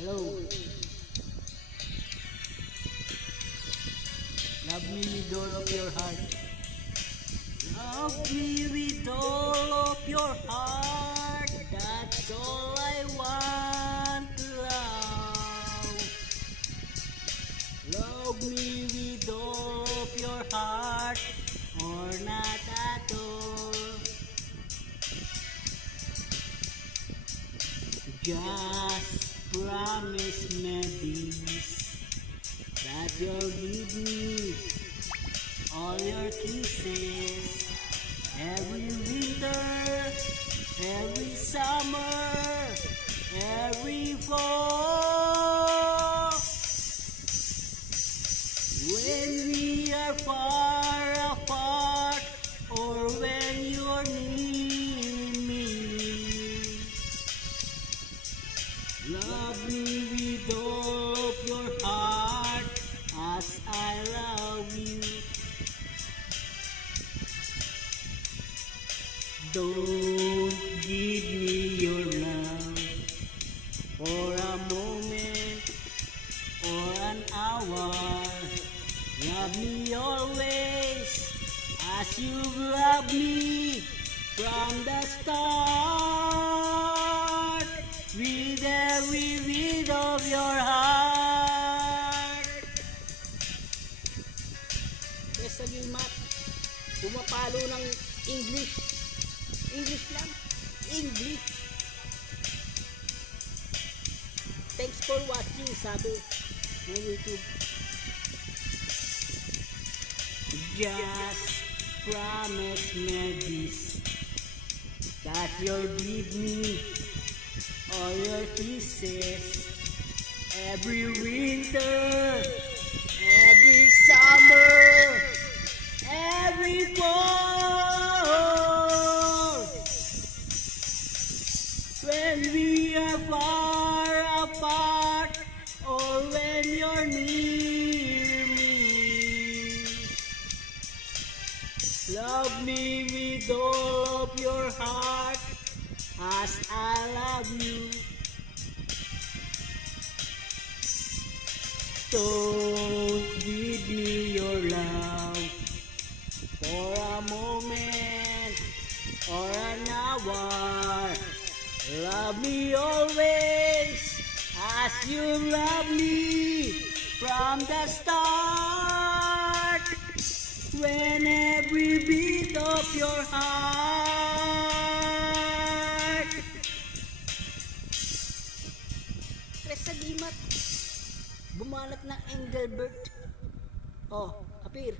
Hello. Love me with all of your heart. Love me with all of your heart. That's all I want to love. Love me with all of your heart, or not at all. Just promise me this, that you'll give me all your kisses every winter, every summer, every fall. When we are far apart, or when you're near me, love me with all of your heart as I love you. Don't give me your love for a moment or an hour. Love me always as you've loved me from the start, with every beat of your heart. Kesa Gilmat, pumapalo ng English. English lang. English. Thanks for watching, sabi ng YouTube. Just promise me this, that you'll give me all your kisses every winter, every summer, every fall. When we are far apart, or when you're near me, love me with all of your heart as I love you. Don't give me your love for a moment or an hour. Love me always as you love me from the start, when every beat of your heart. Kesa Gilmat, bumalat ng Engelbert. Oh, appear.